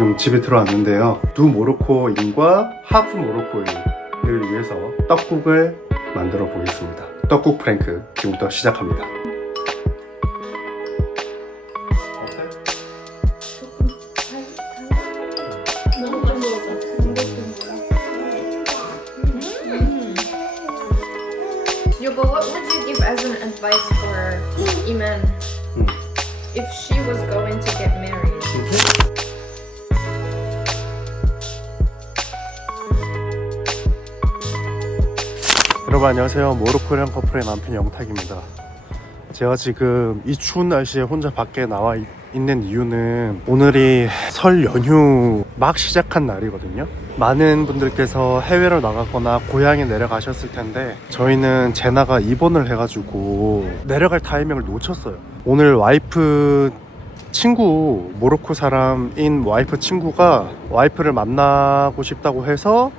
지금 집에 들어왔는데요. 두 모로코인과 하프 모로코인을 위해서 떡국을 만들어 보겠습니다. 떡국 프랭크 지금부터 시작합니다. But what would you give as an advice for Iman if she was going to get married? 여러분 안녕하세요. 모로코리안 커플의 남편 영탁입니다. 제가 지금 이 추운 날씨에 혼자 밖에 나와 있는 이유는 오늘이 설 연휴 막 시작한 날이거든요. 많은 분들께서 해외로 나가거나 고향에 내려가셨을 텐데 저희는 제나가 입원을 해가지고 내려갈 타이밍을 놓쳤어요. 오늘 와이프 친구, 모로코 사람인 와이프 친구가 와이프를 만나고 싶다고 해서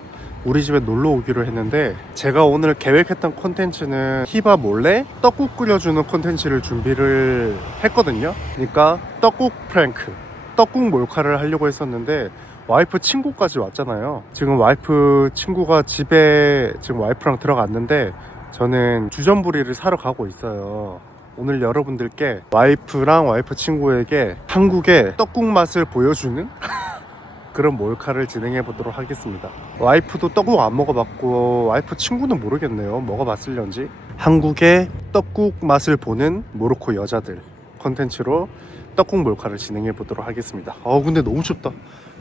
우리 집에 놀러 오기로 했는데, 제가 오늘 계획했던 콘텐츠는 히바 몰래 떡국 끓여주는 콘텐츠를 준비를 했거든요. 그러니까 떡국 프랭크, 떡국 몰카를 하려고 했었는데 와이프 친구까지 왔잖아요. 지금 와이프 친구가 집에 지금 와이프랑 들어갔는데 저는 주전부리를 사러 가고 있어요. 오늘 여러분들께 와이프랑 와이프 친구에게 한국의 떡국 맛을 보여주는 그런 몰카를 진행해 보도록 하겠습니다. 와이프도 떡국 안 먹어봤고 와이프 친구는 모르겠네요. 먹어봤을런지. 한국의 떡국 맛을 보는 모로코 여자들 컨텐츠로 떡국 몰카를 진행해 보도록 하겠습니다. 근데 너무 춥다.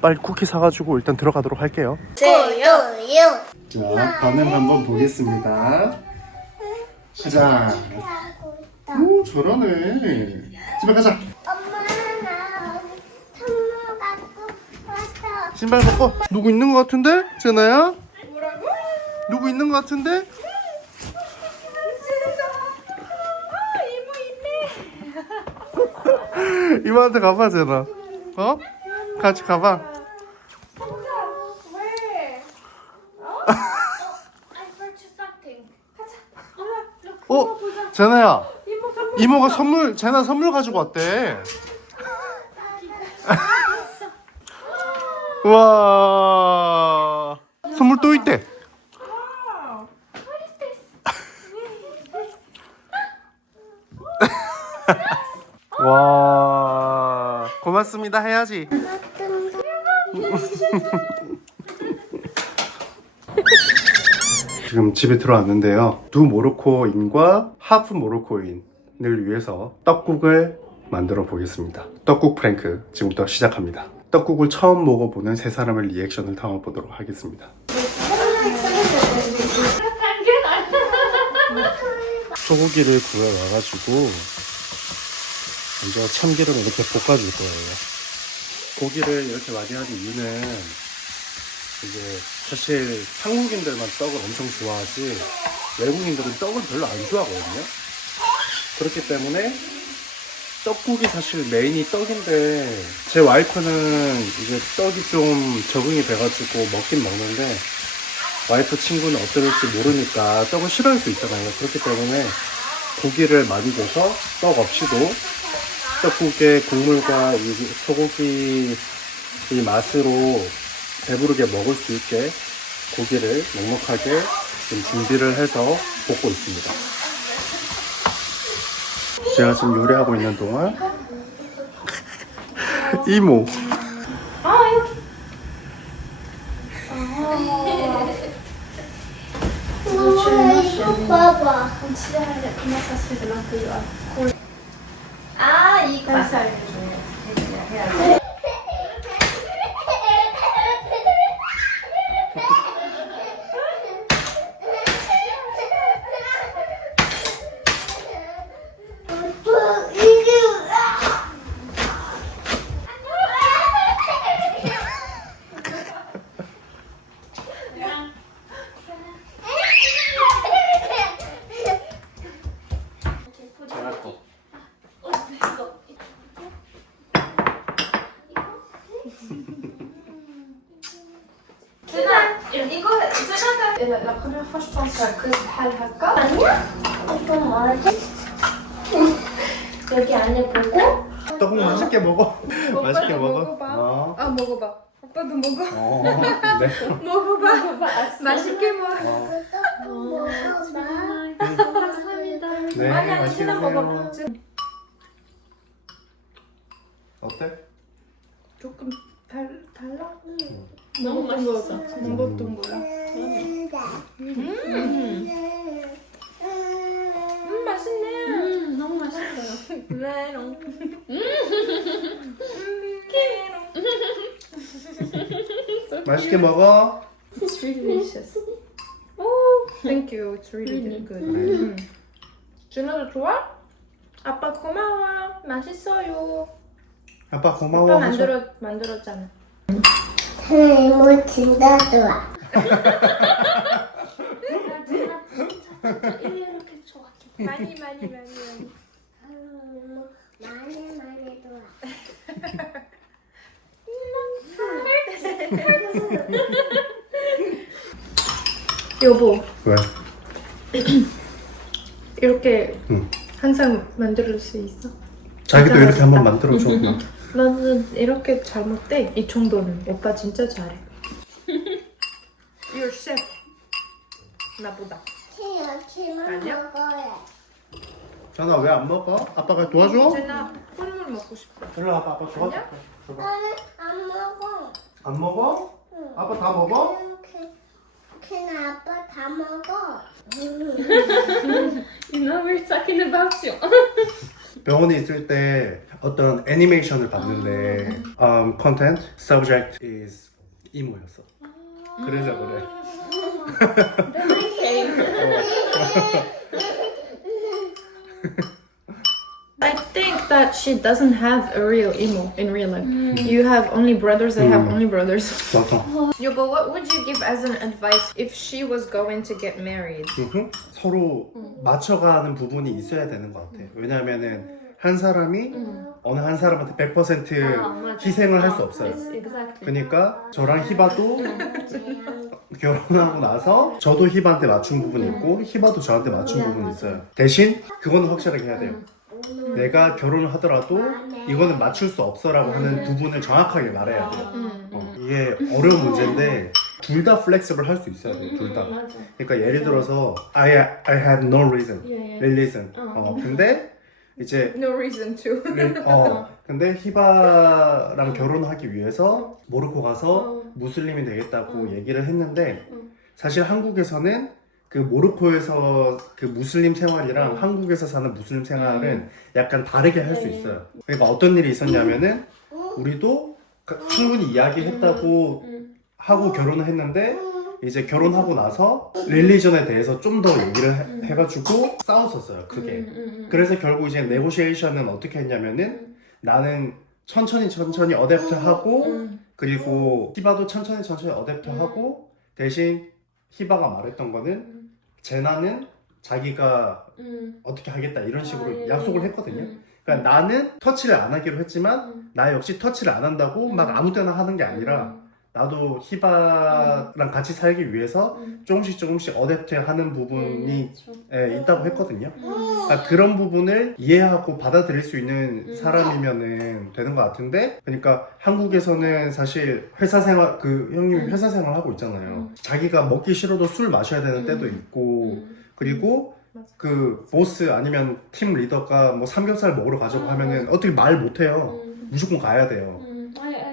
빨리 쿠키 사가지고 일단 들어가도록 할게요. 요요. 자, 반응 한번 보겠습니다. 가자. 오, 잘하네. 집에 가자. 엄마 나 선물 갖고 왔어. 신발 벗고. 누구 있는 것 같은데? 제나야? 뭐라고? 누구 있는 것 같은데? 이모 있네. 이모한테 가봐, 제나. 어? 같이 가봐. 왜? I purchased something. 제나야. 이모 선물. 이모가 선물, 제나 선물 가지고 왔대. 우와. 선물 또 있대. 와. 고맙습니다 해야지. 지금 집에 들어왔는데요. 두 모로코인과 하프 모로코인을 위해서 떡국을 만들어 보겠습니다. 떡국 프랭크 지금부터 시작합니다. 떡국을 처음 먹어보는 세 사람의 리액션을 담아보도록 하겠습니다. 소고기를 구워와가지고 먼저 참기름 이렇게 볶아줄 거예요. 고기를 이렇게 많이 하는 이유는 이게 사실 한국인들만 떡을 엄청 좋아하지 외국인들은 떡을 별로 안 좋아하거든요. 그렇기 때문에 떡국이 사실 메인이 떡인데 제 와이프는 이제 떡이 좀 적응이 돼가지고 먹긴 먹는데 와이프 친구는 어떨지 모르니까 떡을 싫어할 수 있잖아요. 그렇기 때문에 고기를 많이 줘서 떡 없이도 떡국의 국물과 이 소고기 이 맛으로 배부르게 먹을 수 있게 고기를 넉넉하게 지금 준비를 해서 볶고 있습니다. 제가 지금 요리하고 있는 동안 이모 이거 봐봐. 아, 이거. La première fois, je pense à Chris Halhaka. 아니야? 이건 뭐지? 여기 안에 보고 떡국 맛있게 먹어. 맛있게 먹어. 먹어봐. 먹어봐. 아 먹어봐. 오빠도 먹어. 네. 먹어봐. 맛있게 먹어. 먹어봐. 감사합니다. 네, 아니 맛있게 진짜 드세요. 먹어. 어때? 조금 달라? 너무 맛있어. 먹었던 거야. 맛있네. 너무 맛있어요. 메롱. 맛있게 먹어. It's really delicious. Oh, thank you. It's really good. 네. 준호도 좋아? 아빠 고마워. 맛있어요. 아빠 고마워. 아빠 하셔. 만들었잖아. 뭐 진짜 좋아. 이렇게 좋아. 많이. 많이 좋아. 여보, 왜? 이렇게 응. 항상 만들 수 있어? 자기도 진짜 이렇게 한번 맛있다. 만들어줘. 나는 이렇게 잘 못해. 이 정도는 오빠 진짜 잘해. You're chef. 나보다. 치즈만 아니야? 먹어야. 전화 왜 안 먹어? 아빠가 도와줘? 쟤나 꿀물 먹고 싶어. 일로 와봐. 아빠 도와줘. 아니야? 줘봐. 나는 안 먹어. 안 먹어? 응. 아빠 다 먹어? 그냥 아빠 다 먹어. You know we're talking about you. 병원에 있을 때 어떤 애니메이션을 봤는데 content, subject is 이모였어. 그래서 그래. I think that she doesn't have a real emo in real life. You have only brothers. I have only brothers. 맞아. Yo, but what would you give as an advice if she was going to get married? 서로 맞춰가는 부분이 있어야 되는 것 같아. 왜냐면은 한 사람이 어느 한 사람한테 100% 희생을 할 수 없어요. Exactly. 그러니까 저랑 희바도 결혼하고 나서 저도 희바한테 맞춘 부분이 있고 희바도 저한테 맞춘 부분이 있어요. 대신 그거는 확실하게 해야 돼요. 내가 결혼을 하더라도 이거는 맞출 수 없어라고 하는 부분을 정확하게 말해야 돼요. 이게 어려운 문제인데 둘 다 플렉스블 할 수 있어야 돼요. 둘 다. 맞아. 그러니까 예를 들어서 I had no reason, reason. 근데 이제 No reason to. 근데 희바랑 결혼하기 위해서 모로코 가서 무슬림이 되겠다고 얘기를 했는데 사실 한국에서는 그 모로코에서 그 무슬림 생활이랑 한국에서 사는 무슬림 생활은 약간 다르게 할 수 있어요. 그러니까 어떤 일이 있었냐면은 우리도 충분히 이야기했다고 하고 결혼을 했는데 이제 결혼하고 나서 릴리전에 대해서 좀 더 얘기를 해가지고 싸웠었어요. 크게. 그래서 결국 이제 네고시에이션은 어떻게 했냐면은 나는 천천히 어댑트하고 그리고 희바도 천천히 어댑트하고 대신 희바가 말했던 거는 제나는 자기가 어떻게 하겠다 이런 식으로 약속을 했거든요. 그러니까 나는 터치를 안 하기로 했지만 나 역시 터치를 안 한다고 막 아무 때나 하는 게 아니라 나도 희바랑 같이 살기 위해서 조금씩 어댑트하는 부분이 있다고 했거든요. 그러니까 그런 부분을 이해하고 받아들일 수 있는 사람이면은 되는 것 같은데, 그러니까 한국에서는 사실 회사 생활, 그 형님이 회사 생활 하고 있잖아요. 자기가 먹기 싫어도 술 마셔야 되는 때도 있고, 그리고 그 보스 아니면 팀 리더가 뭐 삼겹살 먹으러 가자고 하면은 어떻게 말 못해요. 무조건 가야 돼요.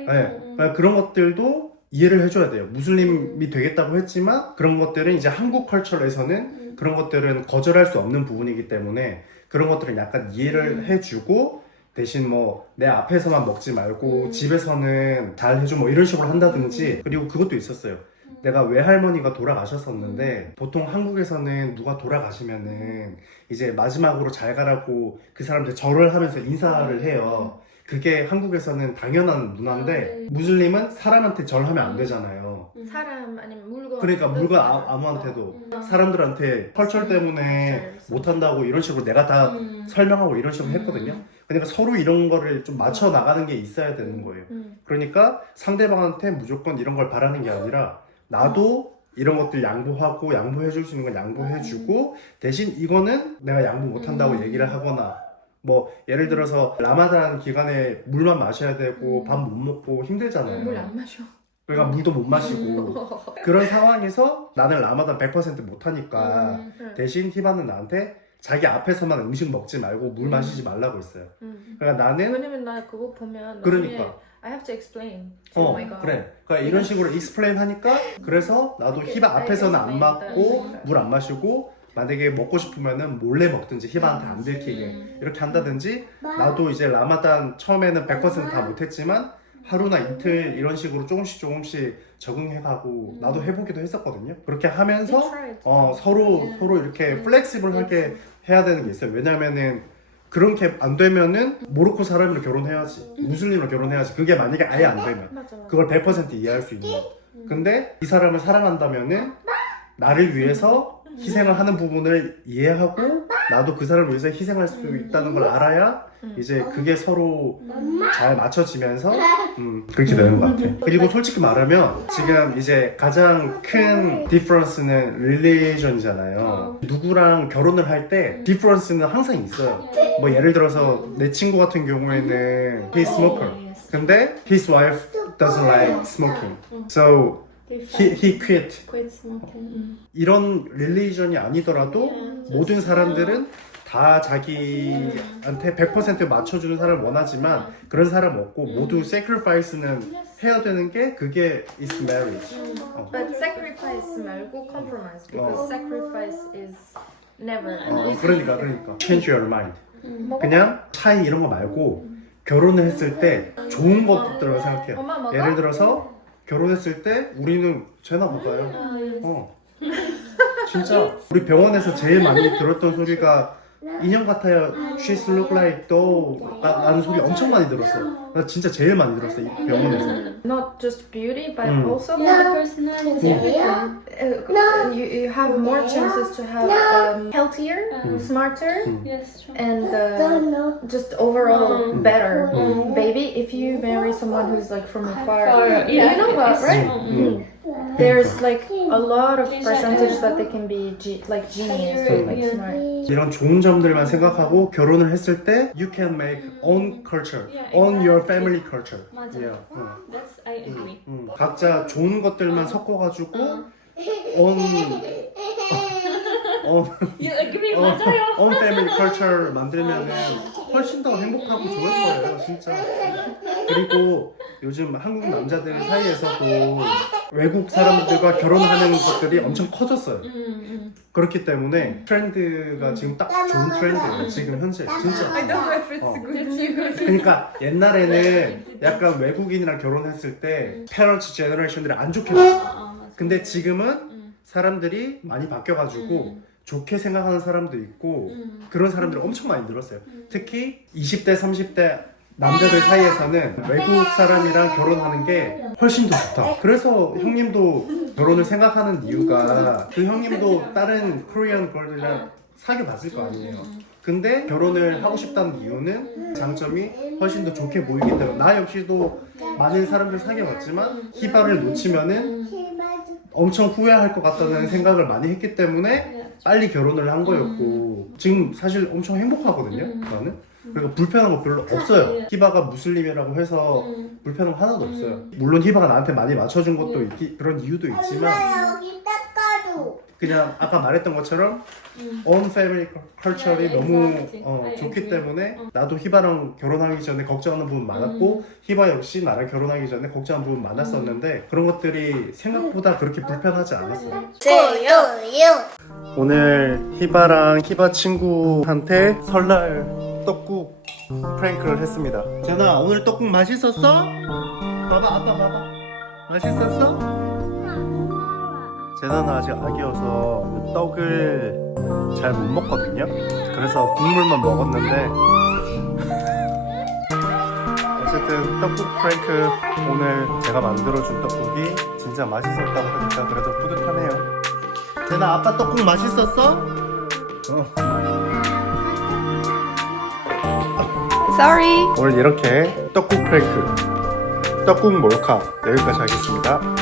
네. 그러니까 그런 것들도 이해를 해줘야 돼요. 무슬림이 되겠다고 했지만 그런 것들은 이제 한국 컬처에서는 그런 것들은 거절할 수 없는 부분이기 때문에 그런 것들은 약간 이해를 해주고 대신 뭐 내 앞에서만 먹지 말고 집에서는 잘 해줘 뭐 이런 식으로 한다든지. 그리고 그것도 있었어요. 내가 외할머니가 돌아가셨었는데 보통 한국에서는 누가 돌아가시면은 이제 마지막으로 잘 가라고 그 사람들 절을 하면서 인사를 해요. 그게 한국에서는 당연한 문화인데 무슬림은 사람한테 절하면 안 되잖아요. 사람 아니면 물건. 그러니까 물건 아무한테도 사람들한테 컬처 때문에 못한다고 이런 식으로 내가 다 설명하고 이런 식으로 했거든요. 그러니까 서로 이런 거를 좀 맞춰 나가는 게 있어야 되는 거예요. 그러니까 상대방한테 무조건 이런 걸 바라는 게 아니라 나도 이런 것들 양보하고 양보해 줄 수 있는 건 양보해 주고 대신 이거는 내가 양보 못 한다고 얘기를 하거나 뭐 예를 들어서 라마단 기간에 물만 마셔야 되고 밥 못 먹고 힘들잖아요. 물 안 마셔. 그러니까 물도 못 마시고 그런 상황에서 나는 라마단 100% 못하니까 대신 히바는 나한테 자기 앞에서만 음식 먹지 말고 물 마시지 말라고 했어요. 그러니까 나는 왜냐면 나 그거 보면 그러니까. 나중에 I have to explain to my God. 그래. 그러니까 이런 식으로 익스플레인 하니까 그래서 나도 히바 앞에서는 안 맞고 물 안 마시고 만약에 먹고 싶으면은 몰래 먹든지 히바한테 안 들키게 이렇게 한다든지 나도 이제 라마단 처음에는 100%다 못했지만 하루나 이틀 이런 식으로 조금씩 적응해가고 나도 해보기도 했었거든요. 그렇게 하면서 서로 이렇게 플렉시블하게 해야 되는 게 있어요. 왜냐면은 그렇게 안 되면은 모로코 사람이랑 결혼해야지, 무슬림으로 결혼해야지. 그게 만약에 아예 안 되면 맞아. 그걸 100% 이해할 수 있는. 근데 이 사람을 사랑한다면은 나를 위해서 희생을 하는 부분을 이해하고 나도 그 사람을 위해서 희생할 수 있다는 걸 알아야 이제 그게 서로 잘 맞춰지면서 그렇게 되는 것 같아. 그리고 솔직히 말하면 지금 이제 가장 큰 디퍼런스는 릴리전이잖아요. 누구랑 결혼을 할 때 디퍼런스는 항상 있어요. 뭐 예를 들어서 내 친구 같은 경우에는 he's smoker. 근데 his wife doesn't like smoking. So he quit. Quit smoking. 이런 릴리전이 아니더라도 모든 사람들은 다 자기한테 100% 맞춰주는 사람을 원하지만 그런 사람 없고 모두 sacrifice는 해야 되는 게 그게 is marriage. But sacrifice 말고 compromise because sacrifice is never. 그러니까 change your mind. 그냥 차이 이런 거 말고 결혼을 했을 때 좋은 것들을 생각해요. 엄마 먹어? 예를 들어서 결혼했을 때 우리는 쟤나 봐봐요. 진짜 우리 병원에서 제일 많이 들었던 소리가 인형 같아요. She's look like doll. 라는 소리 엄청 많이 들었어. 나 진짜 제일 많이 들었어 이 병원에서. Not just beauty, but also Yeah, the personality. everything. you have more chances to have healthier, smarter, Yes, true. and Don't know. just overall better baby. If you marry someone who's like from afar, you know that, right? There's like a lot of percentage that they can be like genius or like smart. 이런 좋은 점들만 생각하고 결혼을 했을 때 you can make own culture, own your family culture. 맞아. Yeah. That's I agree. 각자 좋은 것들만 섞어가지고 own You agree? 맞아요. own family culture 만들면은 훨씬 더 행복하고 좋을 거예요, 진짜. 그리고 요즘 한국 남자들 사이에서도 외국 사람들과 결혼하는 것들이 엄청 커졌어요. 그렇기 때문에 트렌드가 지금 딱 좋은 트렌드예요. 지금 현재 진짜. I don't know if it's good news. 그러니까 옛날에는 약간 외국인이랑 결혼했을 때 페런츠 제너레이션들이 안 좋게 봤어. 근데 지금은 사람들이 많이 바뀌어가지고 좋게 생각하는 사람도 있고 그런 사람들이 엄청 많이 늘었어요. 특히 20대, 30대 남자들 사이에서는 외국 사람이랑 결혼하는 게 훨씬 더 좋다. 그래서 형님도 결혼을 생각하는 이유가 그 형님도 다른 코리안 걸들이랑 사귀어 봤을 거 아니에요. 근데 결혼을 하고 싶다는 이유는 장점이 훨씬 더 좋게 보이기 때문에 나 역시도 많은 사람들 사귀어 봤지만 히바를 놓치면은 엄청 후회할 것 같다는 생각을 많이 했기 때문에 빨리 결혼을 한 거였고 지금 사실 엄청 행복하거든요. 나는. 그리고 불편한 거 별로 없어요. 히바가 무슬림이라고 해서 불편한 거 하나도 없어요. 물론 히바가 나한테 많이 맞춰준 것도 그런 이유도 있지만 여기 닦아줘. 그냥 아까 말했던 것처럼 own family culture이 너무 exactly. 좋기 때문에 나도 히바랑 결혼하기 전에 걱정하는 부분 많았고 히바 역시 나랑 결혼하기 전에 걱정하는 부분 많았었는데 그런 것들이 생각보다 그렇게 불편하지 않았어요. 오늘 히바랑 히바 친구한테 설날 떡국 프랭크를 했습니다. 재나 오늘 떡국 맛있었어? 봐봐 아빠 봐봐 맛있었어? 재나는 아직 아기여서 떡을 잘 못 먹거든요. 그래서 국물만 먹었는데 어쨌든 떡국 프랭크 오늘 제가 만들어준 떡국이 진짜 맛있었다고 하니까 그래도 뿌듯하네요. 재나 아빠 떡국 맛있었어? Sorry. 오늘 이렇게 떡국 프랭크 떡국 몰카 여기까지 하겠습니다.